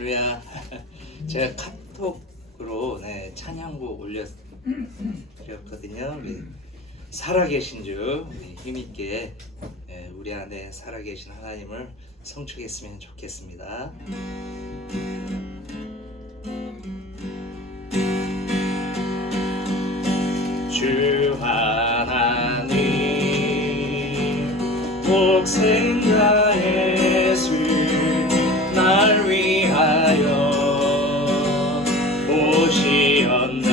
할렐루야. 제가 카톡으로 찬양곡 올려드렸거든요. 살아계신 주 힘있게 우리 안에 살아계신 하나님을 성취했으면 좋겠습니다. 주 하나님 복생자 예수 날 위하여 오시었네.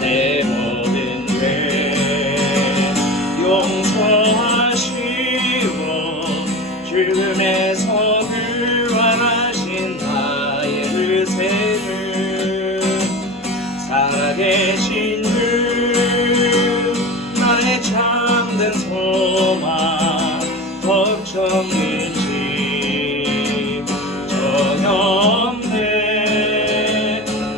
내 모든 죄 용서하시고 죽음에서 부활하신 나의 구세주 살아계신 주 나의 참된 소망 걱정인지 전혀 없네.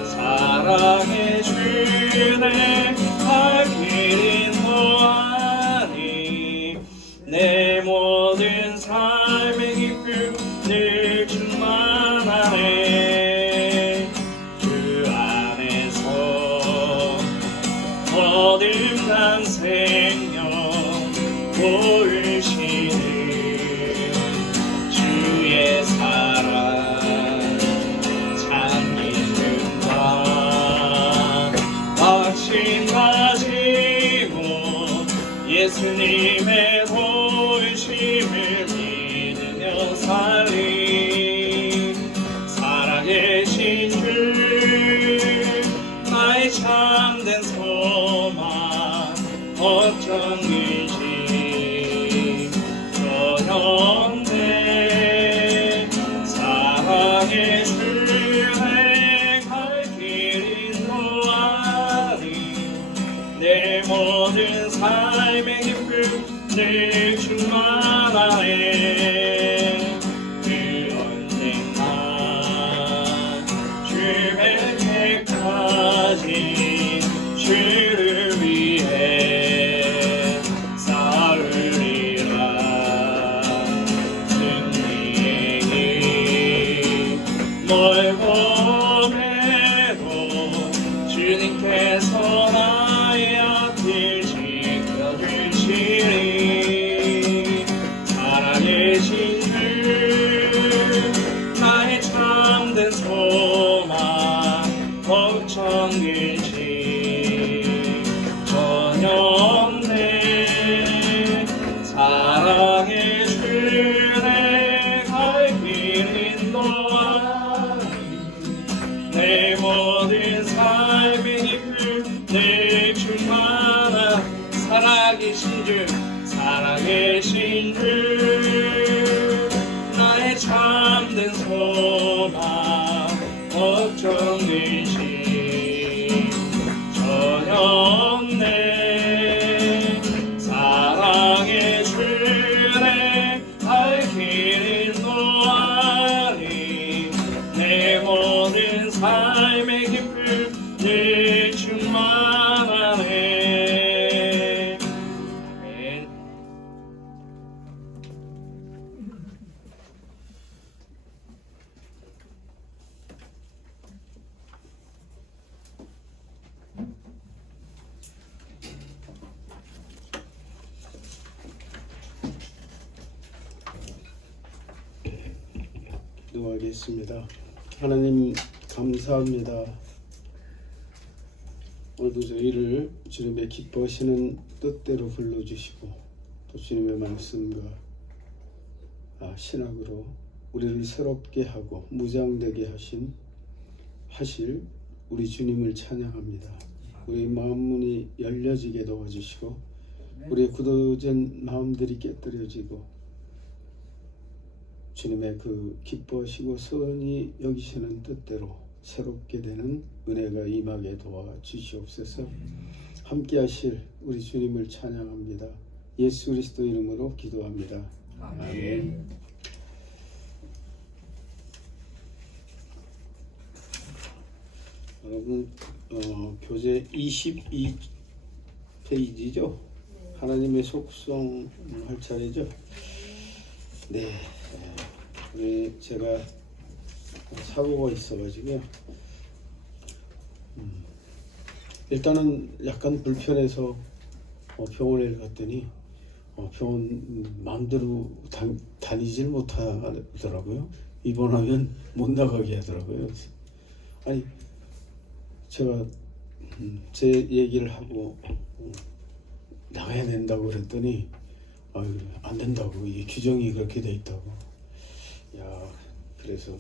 사랑해 주네 갈 길인 뭐하니 내 모든 삶의 기쁨 늘 충만하네. 주 안에서 거듭난 생명 보이시는 주의 사랑 참 믿는다. 확신 가지고 예수님의 도우심을 믿으며 살리. 살아계신 주 나의 참된 소망 걱정이지 전혀 없네. 사랑의 주에 갈 길인 노아리 내 모든 삶의 기쁨 늘 충만하네. 그 언젠가 주의 때까지 주를 위해 싸우리라. 승리의 길 멀고 해도 주님께서 나의 앞을 지켜주시리. 살아계신 주 나의 참된 소망 걱정일지 전혀 없네. 사랑해 주네 갈 길인 노아리 내 모든 삶의 기쁨 늘 충만한. 살아계신 주 살아계신 주 나의 참된 소망 걱정이지 전혀 없네. 사랑해 주네 갈 길인 노아리 내 모든 삶의 기쁨 늘 충만하네. 아멘. 기도하겠습니다. 하나님 감사합니다. 오늘도 저희를 주님의 기뻐하시는 뜻대로 불러주시고 또 주님의 말씀과 신학으로 우리를 새롭게 하고 무장되게 하실 우리 주님을 찬양합니다. 우리 마음 문이 열려지게 도와주시고 우리의 굳어진 마음들이 깨뜨려지고 주님의 그 기뻐하시고 선히 여기시는 뜻대로 새롭게 되는 은혜가 임하게 도와주시옵소서. 함께 하실 우리 주님을 찬양합니다. 예수 그리스도 이름으로 기도합니다. 아멘. 여러분 교재 22페이지죠. 하나님의 속성 할 차례죠. 네, 제가 사고가 있어가지고요. 일단은 약간 불편해서 병원에 갔더니 병원 마음대로 다니질 못하더라고요. 입원하면 못 나가게 하더라고요. 그래서 아니 제가 제 얘기를 하고 나가야 된다고 그랬더니 안 된다고, 이게 규정이 그렇게 돼 있다고. 야, 그래서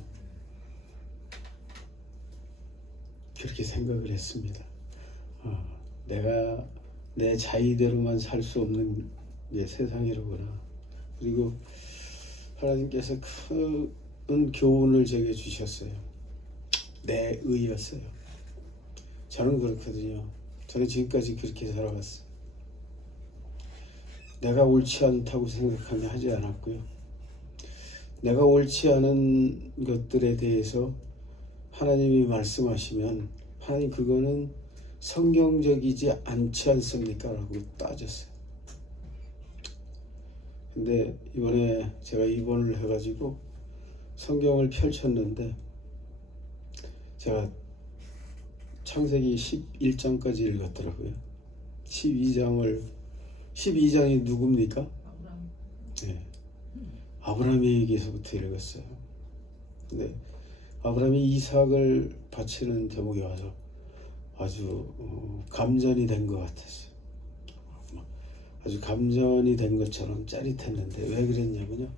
그렇게 생각을 했습니다. 내가 내 자의대로만 살 수 없는 게 세상이로구나. 그리고 하나님께서 큰 교훈을 제게 주셨어요. 내 의였어요. 저는 그렇거든요. 저는 지금까지 그렇게 살아왔어요. 내가 옳지 않다고 생각하며 하지 않았고요. 내가 옳지 않은 것들에 대해서 하나님이 말씀하시면 하나님 그거는 성경적이지 않지 않습니까? 라고 따졌어요. 근데 이번에 제가 입원을 해가지고 성경을 펼쳤는데 제가 창세기 11장까지 읽었더라고요. 12장이 누굽니까? 네. 아브라함의 얘기에서부터 읽었어요. 근데 아브라함이 이삭을 바치는 대목에 와서 아주 감전이 된 것 같았어요. 아주 감전이 된 것처럼 짜릿했는데 왜 그랬냐면요.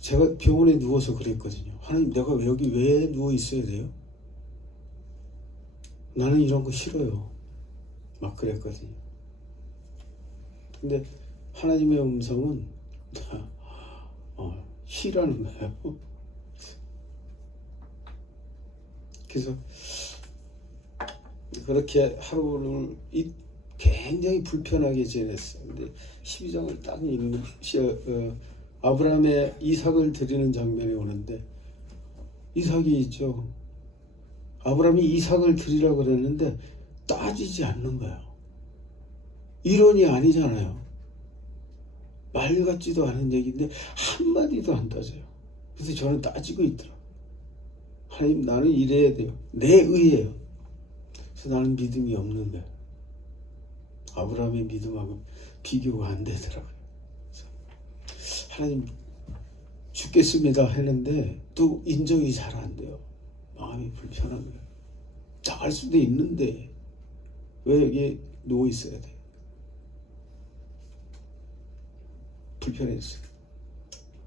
제가 병원에 누워서 그랬거든요. 하나님, 내가 여기 왜 누워 있어야 돼요? 나는 이런 거 싫어요. 막 그랬거든요. 근데 하나님의 음성은 쉬라는 거예요. 그래서 그렇게 하루를 굉장히 불편하게 지냈어요. 근데 12장을 딱 읽는 아브라함의 이삭을 드리는 장면이 오는데 이삭이 있죠. 아브라함이 이삭을 드리라고 그랬는데 따지지 않는 거예요. 이론이 아니잖아요. 말 같지도 않은 얘기인데 한마디도 안 따져요. 그래서 저는 따지고 있더라고요. 하나님, 나는 이래야 돼요. 내 의예요. 그래서 나는 믿음이 없는 거예요. 아브라함의 믿음하고 비교가 안 되더라고요. 하나님, 죽겠습니다 했는데 또 인정이 잘 안 돼요. 마음이 불편한 거예요. 나갈 수도 있는데 왜 여기 누워 있어야 돼? 불편했어요.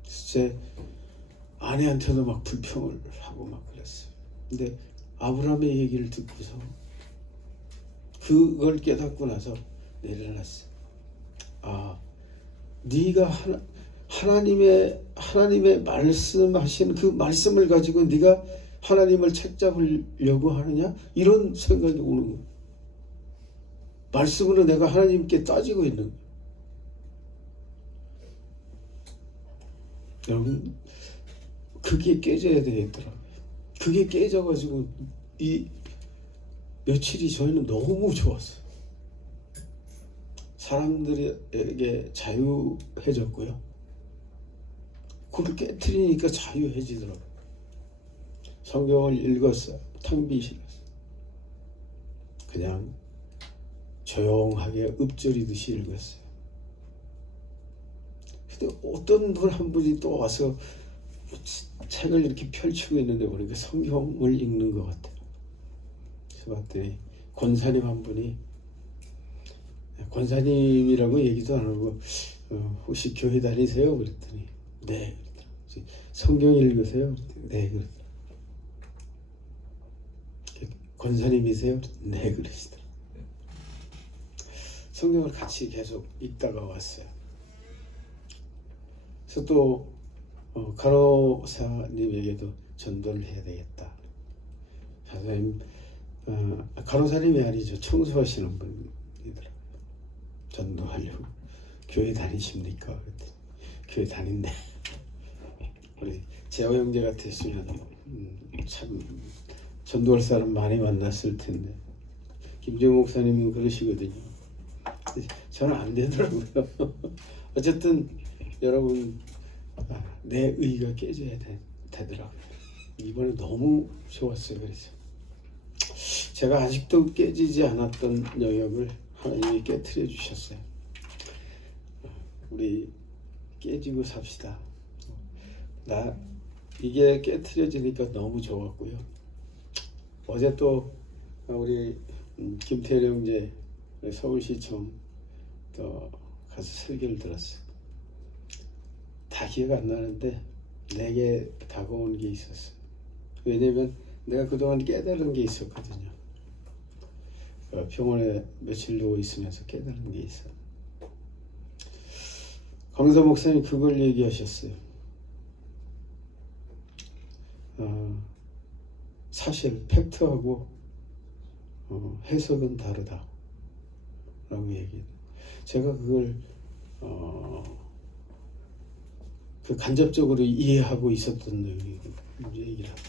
제 아내한테도 막 불평을 하고 막 그랬어요. 근데 아브라함의 얘기를 듣고서 그걸 깨닫고 나서 내려놨어요. 네가 하나님의 말씀하신 그 말씀을 가지고 네가 하나님을 책잡으려고 하느냐? 이런 생각이 오는 거예요. 말씀으로 내가 하나님께 따지고 있는 거예요. 여러분, 그게 깨져야 되겠더라고요. 그게 깨져가지고 이 며칠이 저희는 너무 좋았어요. 사람들에게 자유해졌고요. 그걸 깨트리니까 자유해지더라고요. 성경을 읽었어요. 탕비 실었어요. 그냥 조용하게 읊조리듯이 읽었어요. 근데 어떤 분 한 분이 또 와서 책을 이렇게 펼치고 있는데 보니까 성경을 읽는 것 같아요. 그래서 봤더니 권사님 한 분이, 권사님이라고 얘기도 안 하고 혹시 교회 다니세요? 그랬더니 네. 성경 읽으세요? 네. 그랬더니 권사님이세요? 네. 그러시더라고요. 성경을 같이 계속 읽다가 왔어요. 그래서 또 간호사님에게도 전도를 해야 되겠다. 선생님, 간호사님이 아니죠. 청소하시는 분이더라고요. 전도하려고. 교회 다니십니까? 그랬더니 교회 다닌대. 우리 재호 형제 같았으면 참 전도할 사람 많이 만났을 텐데. 김재호 목사님은 그러시거든요. 저는 안 되더라고요. 어쨌든 여러분, 내 의가 깨져야 돼. 되더라고요. 이번에 너무 좋았어요. 그래서 제가 아직도 깨지지 않았던 영역을 하나님이 깨트려 주셨어요. 우리 깨지고 삽시다. 이게 깨트려지니까 너무 좋았고요. 어제 또 우리 김태일 형제 서울시청 또 가서 설교를 들었어요. 다 기억 안 나는데 내게 다가온 게 있었어요. 왜냐면 내가 그동안 깨달은 게 있었거든요. 병원에 며칠 누워 있으면서 깨달은 게 있어요. 강사 목사님 그걸 얘기하셨어요. 사실 팩트하고 해석은 다르다 라고 얘기해요. 제가 그걸 그 간접적으로 이해하고 있었던 얘기를 하죠.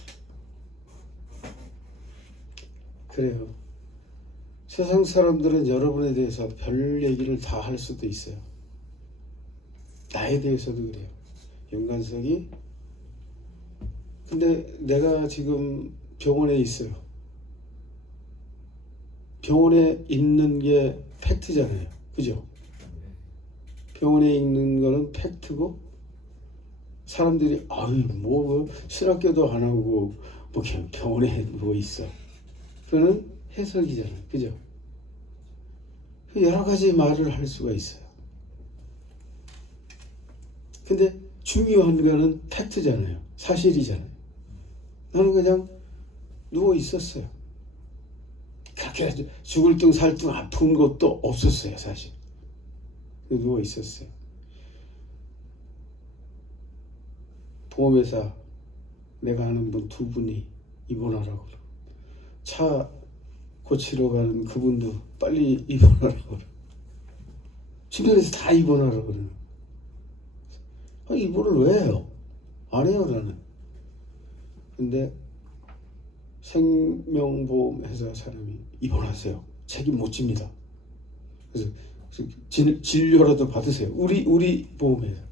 그래요. 세상 사람들은 여러분에 대해서 별 얘기를 다 할 수도 있어요. 나에 대해서도 그래요. 윤관석이 근데 내가 지금 병원에 있어요. 병원에 있는 게 팩트잖아요. 그죠? 병원에 있는 거는 팩트고 사람들이 뭐 실학교도 안 하고 뭐 그냥 병원에 누워 있어. 그거는 해석이잖아요. 그죠? 여러 가지 말을 할 수가 있어요. 근데 중요한 거는 팩트잖아요. 사실이잖아요. 나는 그냥 누워 있었어요. 그렇게 죽을 둥 살 둥 아픈 것도 없었어요. 사실 누워 있었어요. 보험회사 내가 아는 분 두 분이 입원하라고 그러고 차 고치러 가는 그분도 빨리 입원하라고 그러고 주변에서 다 입원하라고 그러는. 입원을 왜 해요? 안 해요 나는. 근데 생명보험회사 사람이 입원하세요. 책임 못 집니다. 그래서 진료라도 받으세요. 우리 보험회사.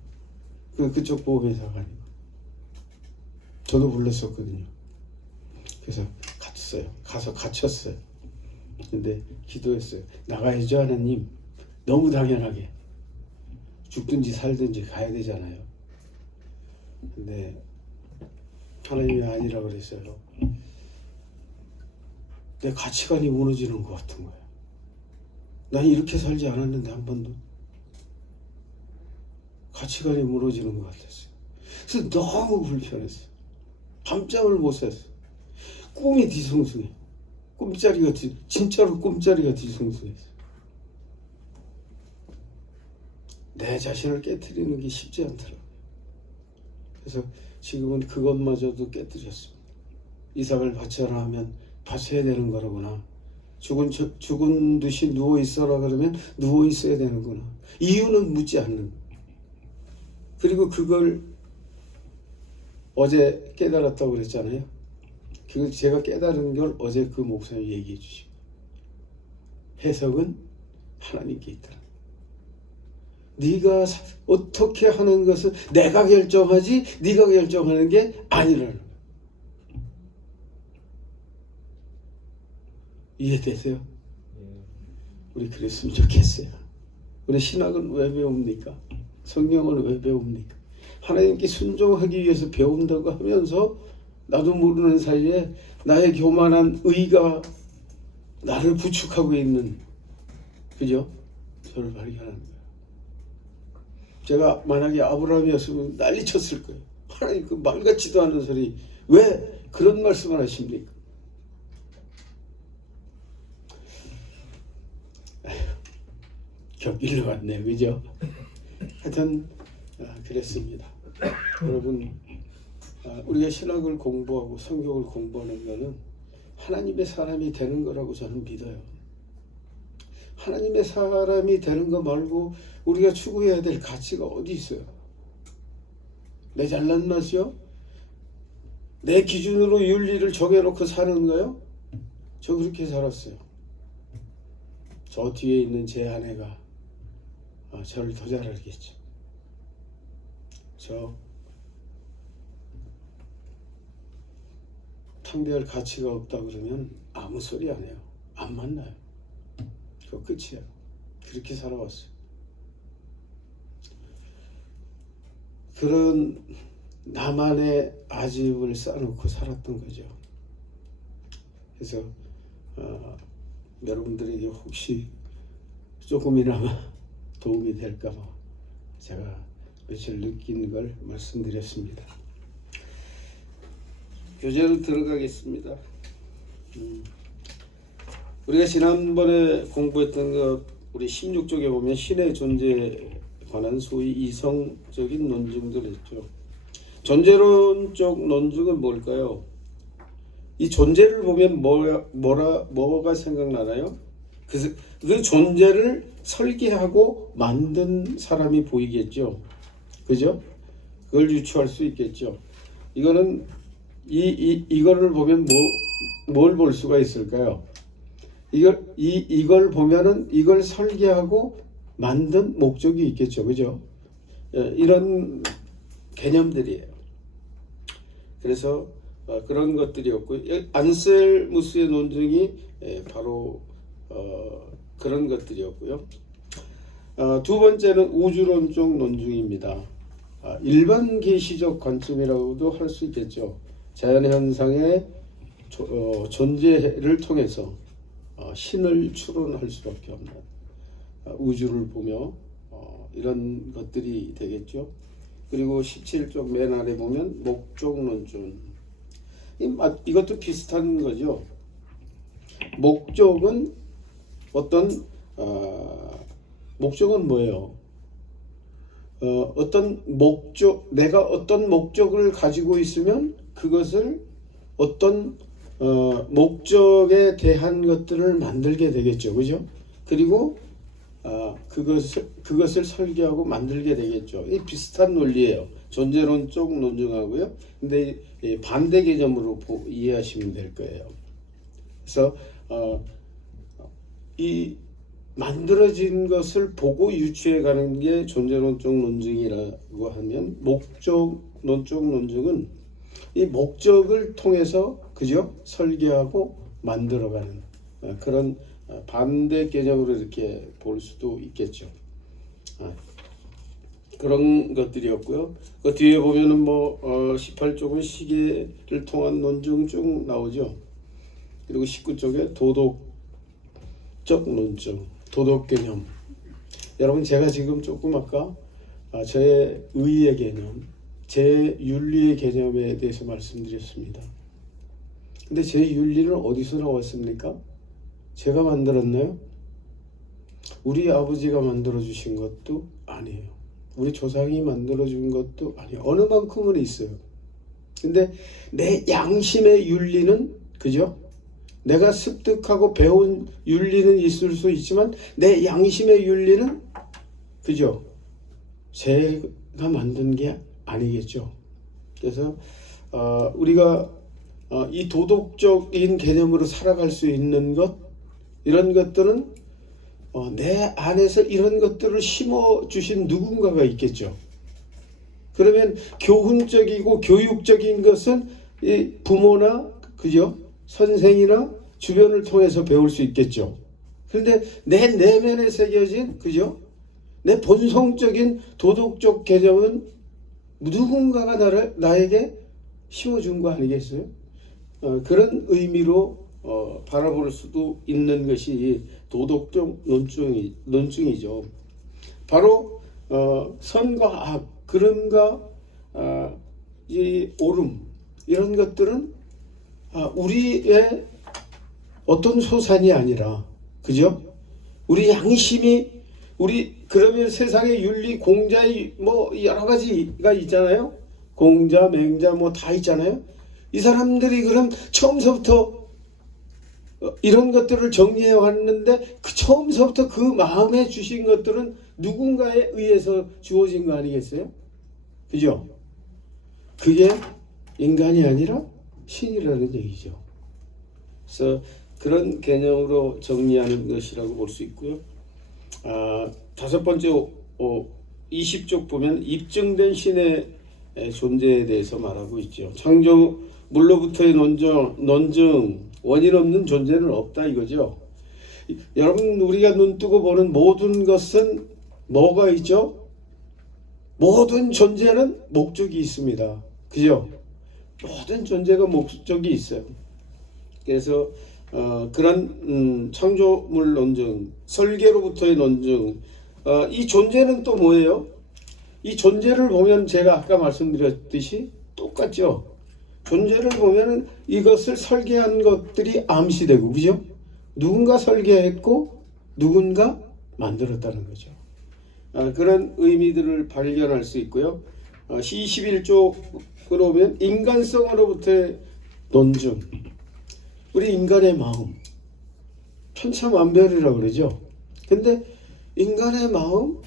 그쪽 보험회사가 아니고. 저도 불렀었거든요. 그래서 갔어요. 가서 갇혔어요. 근데 기도했어요. 나가야죠 하나님. 너무 당연하게. 죽든지 살든지 가야 되잖아요. 근데 하나님이 아니라 그랬어요. 내 가치관이 무너지는 것 같은 거예요. 난 이렇게 살지 않았는데 한 번도. 가치관이 무너지는 것 같았어요. 그래서 너무 불편했어요. 밤잠을 못 잤어요. 꿈이 뒤숭숭해. 진짜로 꿈자리가 뒤숭숭했어요. 내 자신을 깨트리는 게 쉽지 않더라고요. 그래서 지금은 그것마저도 깨뜨렸습니다. 이삭을 바쳐라 하면 바쳐야 되는 거라구나. 죽은 듯이 누워 있어라 그러면 누워 있어야 되는구나. 이유는 묻지 않는. 그리고 그걸 어제 깨달았다고 그랬잖아요. 그걸 제가 깨달은 걸 어제 그 목사님이 얘기해 주시고 해석은 하나님께 있다. 네가 어떻게 하는 것은 내가 결정하지 네가 결정하는 게 아니라는 거예요. 이해되세요? 우리 그랬으면 좋겠어요. 우리 신학은 왜 배웁니까? 성경은 왜 배웁니까? 하나님께 순종하기 위해서 배운다고 하면서 나도 모르는 사이에 나의 교만한 의가 나를 부축하고 있는, 그죠? 저를 발견하는 거예요. 제가 만약에 아브라함이었으면 난리 쳤을 거예요. 하나님 그 말 같지도 않은 소리 왜 그런 말씀을 하십니까? 격일로 갔네요. 그죠? 하여튼 그랬습니다. 여러분 우리가 신학을 공부하고 성경을 공부하는 것은 하나님의 사람이 되는 거라고 저는 믿어요. 하나님의 사람이 되는 거 말고 우리가 추구해야 될 가치가 어디 있어요? 내 잘난 맛이요? 내 기준으로 윤리를 정해놓고 사는 거요? 저 그렇게 살았어요. 저 뒤에 있는 제 아내가 저를 더 잘 알겠죠. 저 상대할 가치가 없다 그러면 아무 소리 안 해요. 안 만나요. 그거 끝이에요. 그렇게 살아왔어요. 그런 나만의 아집을 쌓아놓고 살았던 거죠. 그래서 여러분들에게 혹시 조금이나마 도움이 될까 봐 제가 며칠 느낀 걸 말씀드렸습니다. 교재로 들어가겠습니다. 우리가 지난번에 공부했던 것, 우리 16쪽에 보면 신의 존재에 관한 소위 이성적인 논증들 있죠. 존재론적 논증은 뭘까요? 이 존재를 보면 뭐가 생각나나요? 그 존재를 설계하고 만든 사람이 보이겠죠. 그죠? 그걸 유추할 수 있겠죠. 이거는 이거를 보면 뭘 볼 수가 있을까요? 이걸 보면은 이걸 설계하고 만든 목적이 있겠죠. 그죠? 이런 개념들이에요. 그래서 그런 것들이었고, 안셀무스의 논증이 바로 그런 것들이었고요. 두 번째는 우주론적 논증입니다. 일반 계시적 관점이라고도 할 수 있겠죠. 자연현상의 존재를 통해서 신을 추론할 수밖에 없는 우주를 보며 이런 것들이 되겠죠. 그리고 17쪽 맨 아래 보면 목적론증, 이것도 비슷한 거죠. 목적은 목적은 뭐예요? 내가 어떤 목적을 가지고 있으면 그것을 어떤 목적에 대한 것들을 만들게 되겠죠. 그죠? 그리고 그것을 설계하고 만들게 되겠죠. 이 비슷한 논리예요. 존재론적 논증하고요. 근데 반대 개념으로 이해하시면 될 거예요. 그래서 이 만들어진 것을 보고 유추해 가는 게 존재론적 논증이라고 하면, 목적론적 논증은 이 목적을 통해서 그죠? 설계하고 만들어가는 그런 반대 개념으로 이렇게 볼 수도 있겠죠. 그런 것들이었고요. 그 뒤에 보면은 18쪽은 시계를 통한 논증 쭉 나오죠. 그리고 19쪽에 도덕적 논증, 도덕 개념. 여러분, 제가 지금 조금 아까 저의 의의 개념, 제 윤리의 개념에 대해서 말씀드렸습니다. 근데 제 윤리는 어디서 나왔습니까? 제가 만들었나요? 우리 아버지가 만들어주신 것도 아니에요. 우리 조상이 만들어준 것도 아니에요. 어느 만큼은 있어요. 근데 내 양심의 윤리는, 그죠? 내가 습득하고 배운 윤리는 있을 수 있지만 내 양심의 윤리는, 그죠? 제가 만든 게 아니겠죠. 그래서 우리가 이 도덕적인 개념으로 살아갈 수 있는 것, 이런 것들은 내 안에서 이런 것들을 심어주신 누군가가 있겠죠. 그러면 교훈적이고 교육적인 것은 이 부모나, 그죠? 선생이나 주변을 통해서 배울 수 있겠죠. 그런데 내 내면에 새겨진, 그죠? 내 본성적인 도덕적 개념은 누군가가 나에게 심어준 거 아니겠어요? 그런 의미로 바라볼 수도 있는 것이 도덕적 논증이죠. 바로 선과 악, 그름과 이 옳음, 이런 것들은 우리의 어떤 소산이 아니라, 그죠? 우리 양심이, 그러면 세상의 윤리, 공자의 여러 가지가 있잖아요. 공자, 맹자 다 있잖아요. 이 사람들이 그럼 처음서부터 이런 것들을 정리해 왔는데, 처음서부터 그 마음에 주신 것들은 누군가에 의해서 주어진 거 아니겠어요? 그죠? 그게 인간이 아니라 신이라는 얘기죠. 그래서 그런 개념으로 정리하는 것이라고 볼 수 있고요. 다섯 번째 20쪽 보면 입증된 신의 존재에 대해서 말하고 있죠. 창조 물로부터의 논증, 원인 없는 존재는 없다 이거죠. 여러분, 우리가 눈 뜨고 보는 모든 것은 뭐가 있죠? 모든 존재는 목적이 있습니다. 그죠? 모든 존재가 목적이 있어요. 그래서 그런 창조물 논증, 설계로부터의 논증, 이 존재는 또 뭐예요? 이 존재를 보면 제가 아까 말씀드렸듯이 똑같죠. 존재를 보면은 이것을 설계한 것들이 암시되고, 그죠? 누군가 설계했고 누군가 만들었다는 거죠. 그런 의미들을 발견할 수 있고요. 시 21쪽으로 오면 인간성으로부터의 논증. 우리 인간의 마음, 천차만별이라고 그러죠. 근데 인간의 마음,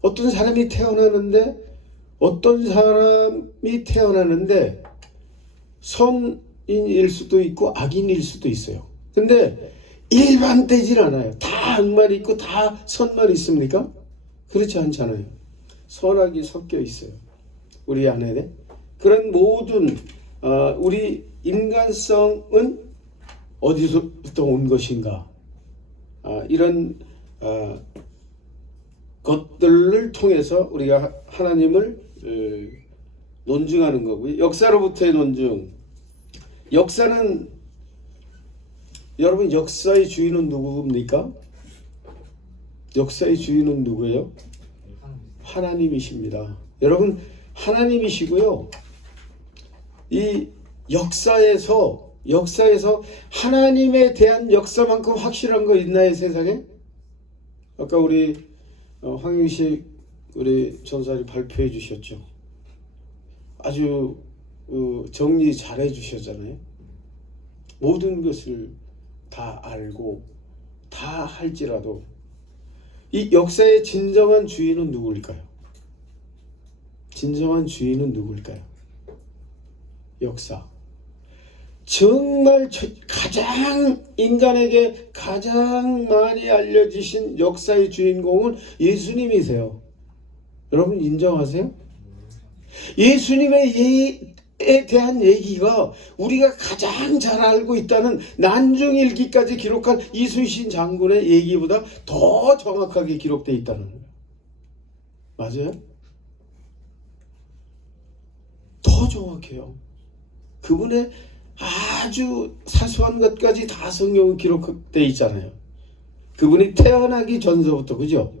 어떤 사람이 태어나는데 선인일 수도 있고 악인일 수도 있어요. 근데 일반되질 않아요. 다 악만 있고 다 선만 있습니까? 그렇지 않잖아요. 선악이 섞여 있어요. 우리 안에. 그런 모든 우리 인간성은 어디서부터 온 것인가? 이런 것들을 통해서 우리가 하나님을 논증하는 거고요. 역사로부터의 논증. 역사는, 여러분, 역사의 주인은 누구입니까? 역사의 주인은 누구예요? 하나님이십니다. 여러분, 하나님이시고요. 이 역사에서 하나님에 대한 역사만큼 확실한 거 있나요, 세상에? 아까 우리 황영식 우리 전사님 발표해 주셨죠. 아주 정리 잘 해주셨잖아요. 모든 것을 다 알고 다 할지라도 이 역사의 진정한 주인은 누구일까요? 진정한 주인은 누구일까요? 역사. 정말 인간에게 가장 많이 알려지신 역사의 주인공은 예수님이세요. 여러분 인정하세요? 예수님에 대한 얘기가 우리가 가장 잘 알고 있다는 난중일기까지 기록한 이순신 장군의 얘기보다 더 정확하게 기록되어 있다는 거예요. 맞아요? 더 정확해요. 그분의 아주 사소한 것까지 다 성경은 기록되어 있잖아요. 그분이 태어나기 전서부터, 그죠?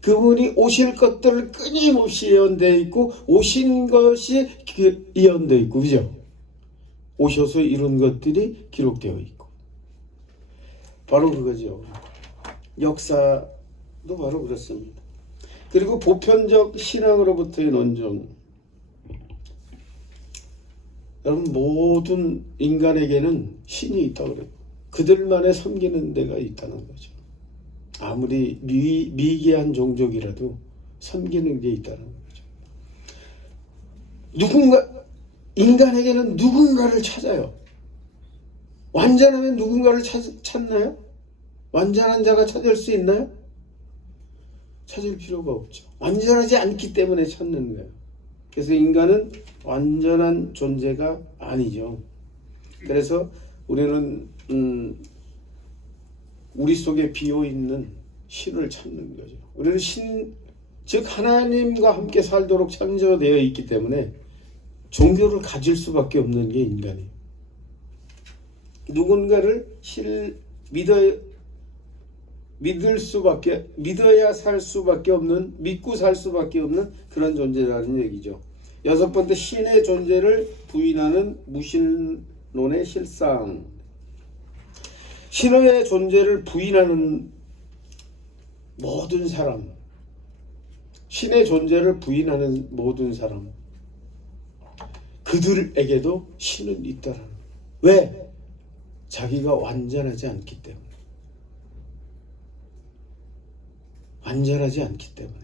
그분이 오실 것들을 끊임없이 예언되어 있고 오신 것이 예언되어 있고, 그죠? 오셔서 이룬 것들이 기록되어 있고, 바로 그거죠. 역사도 바로 그렇습니다. 그리고 보편적 신앙으로부터의 논증. 여러분, 모든 인간에게는 신이 있다고 그래요. 그들만의 섬기는 데가 있다는 거죠. 아무리 미개한 종족이라도 섬기는 게 있다는 거죠. 인간에게는 누군가를 찾아요. 완전하면 누군가를 찾나요? 완전한 자가 찾을 수 있나요? 찾을 필요가 없죠. 완전하지 않기 때문에 찾는 거예요. 그래서 인간은 완전한 존재가 아니죠. 그래서 우리는 우리 속에 비어있는 신을 찾는 거죠. 우리는 즉 하나님과 함께 살도록 창조되어 있기 때문에 종교를 가질 수밖에 없는 게 인간이에요. 누군가를 믿어야 살 수밖에 없는, 믿고 살 수밖에 없는 그런 존재라는 얘기죠. 여섯 번째, 신의 존재를 부인하는 무신론의 실상. 신의 존재를 부인하는 모든 사람, 신의 존재를 부인하는 모든 사람, 그들에게도 신은 있다라는 거예요. 왜? 자기가 완전하지 않기 때문에. 완전하지 않기 때문에.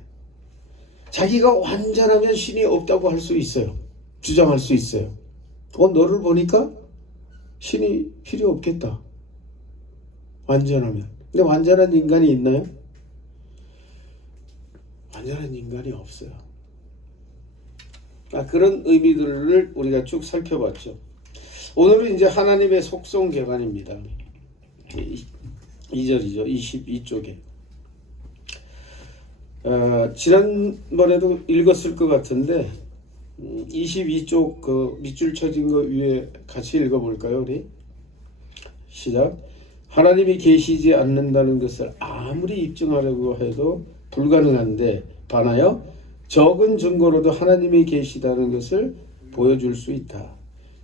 자기가 완전하면 신이 없다고 할 수 있어요. 주장할 수 있어요. 너를 보니까 신이 필요 없겠다. 완전하면. 근데 완전한 인간이 있나요? 완전한 인간이 없어요. 그런 의미들을 우리가 쭉 살펴봤죠. 오늘은 이제 하나님의 속성 개관입니다. 2절이죠. 22쪽에. 지난번에도 읽었을 것 같은데 22쪽 그 밑줄 쳐진 거 위에 같이 읽어볼까요? 우리 시작. 하나님이 계시지 않는다는 것을 아무리 입증하려고 해도 불가능한데 반하여 적은 증거로도 하나님이 계시다는 것을 보여줄 수 있다.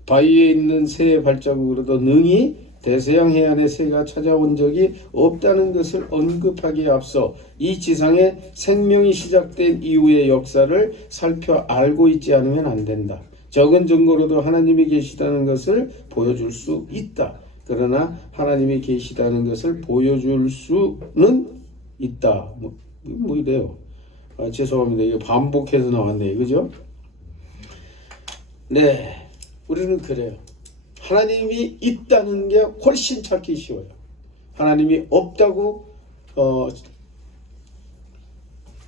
바위에 있는 새의 발자국으로도 능히 대서양 해안에 새가 찾아온 적이 없다는 것을 언급하기에 앞서 이 지상에 생명이 시작된 이후의 역사를 살펴 알고 있지 않으면 안 된다. 적은 증거로도 하나님이 계시다는 것을 보여줄 수 있다. 그러나 하나님이 계시다는 것을 보여줄 수는 있다. 뭐 이래요. 죄송합니다. 이게 반복해서 나왔네요. 그죠? 네. 우리는 그래요. 하나님이 있다는 게 훨씬 찾기 쉬워요. 하나님이 없다고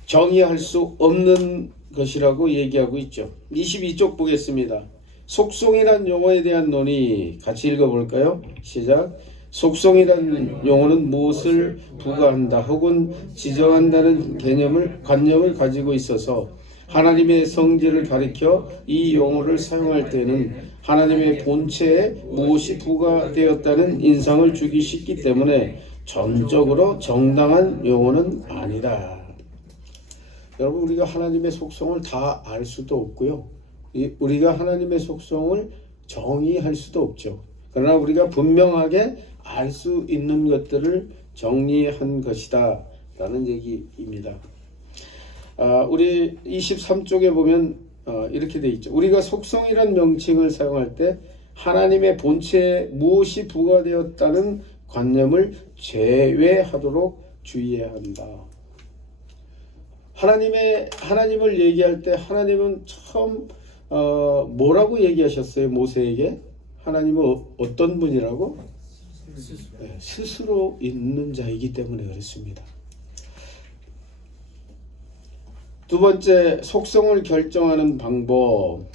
정의할 수 없는 것이라고 얘기하고 있죠. 22쪽 보겠습니다. 속성이란 용어에 대한 논의 같이 읽어볼까요? 시작. 속성이란 용어는 무엇을 부과한다 혹은 지정한다는 관념을 가지고 있어서 하나님의 성질을 가리켜 이 용어를 사용할 때는 하나님의 본체에 무엇이 부과되었다는 인상을 주기 쉽기 때문에 전적으로 정당한 용어는 아니다. 여러분, 우리가 하나님의 속성을 다 알 수도 없고요. 우리가 하나님의 속성을 정의할 수도 없죠. 그러나 우리가 분명하게 알 수 있는 것들을 정리한 것이다 라는 얘기입니다. 우리 23쪽에 보면 이렇게 돼 있죠. 우리가 속성이란 명칭을 사용할 때 하나님의 본체에 무엇이 부과되었다는 관념을 제외하도록 주의해야 한다. 하나님을 얘기할 때 하나님은 처음 뭐라고 얘기하셨어요? 모세에게? 하나님은 어떤 분이라고? 네, 스스로 있는 자이기 때문에 그렇습니다. 두 번째, 속성을 결정하는 방법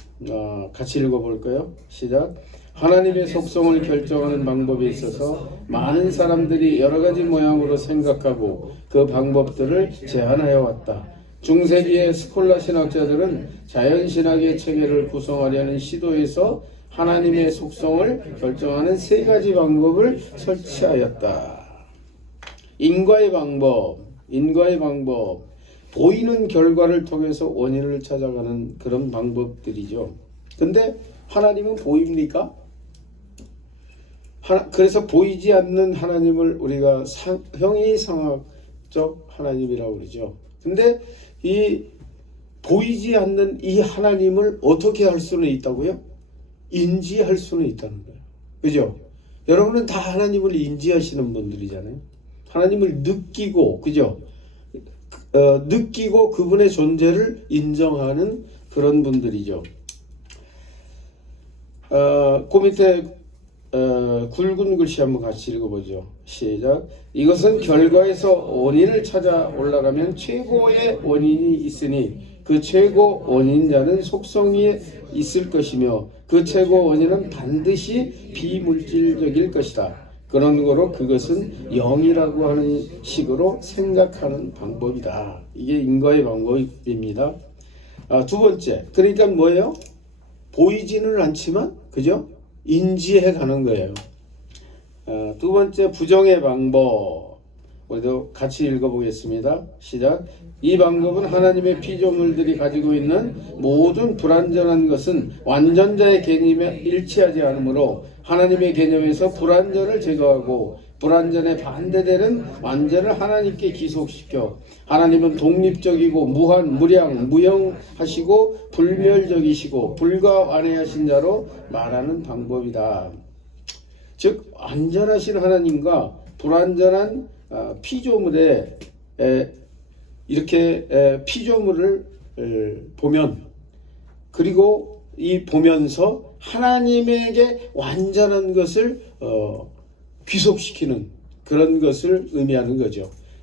같이 읽어볼까요? 시작. 하나님의 속성을 결정하는 방법에 있어서 많은 사람들이 여러 가지 모양으로 생각하고 그 방법들을 제안하여 왔다. 중세기의 스콜라 신학자들은 자연신학의 체계를 구성하려는 시도에서 하나님의 속성을 결정하는 세 가지 방법을 설치하였다. 인과의 방법, 보이는 결과를 통해서 원인을 찾아가는 그런 방법들이죠. 근데 하나님은 보입니까? 그래서 보이지 않는 하나님을 우리가 형이상학적 하나님이라고 그러죠. 근데 이 보이지 않는 이 하나님을 어떻게 할 수는 있다고요? 인지할 수는 있다는 거예요. 그죠? 여러분은 다 하나님을 인지하시는 분들이잖아요. 하나님을 느끼고, 그죠? 느끼고 그분의 존재를 인정하는 그런 분들이죠. 그 밑에 굵은 글씨 한번 같이 읽어보죠. 시작. 이것은 결과에서 원인을 찾아 올라가면 최고의 원인이 있으니 그 최고 원인자는 속성이 있을 것이며 그 최고 원인은 반드시 비물질적일 것이다. 그런 거로 그것은 영이라고 하는 식으로 생각하는 방법이다. 이게 인과의 방법입니다. 두 번째, 그러니까 뭐예요? 보이지는 않지만, 그죠? 인지해 가는 거예요. 두 번째, 부정의 방법. 우리도 같이 읽어보겠습니다. 시작. 이 방법은 하나님의 피조물들이 가지고 있는 모든 불완전한 것은 완전자의 개념에 일치하지 않으므로 하나님의 개념에서 불완전을 제거하고 불완전에 반대되는 완전을 하나님께 기속시켜 하나님은 독립적이고 무한, 무량, 무형하시고 불멸적이시고 불과 완해하신 자로 말하는 방법이다. 즉 완전하신 하나님과 불완전한 피조물에 이렇게 피조물을 보면, 그리고 이 보면서 하나님에게 완전한 것을 귀속시키는 그런 것을 의미하는 거죠.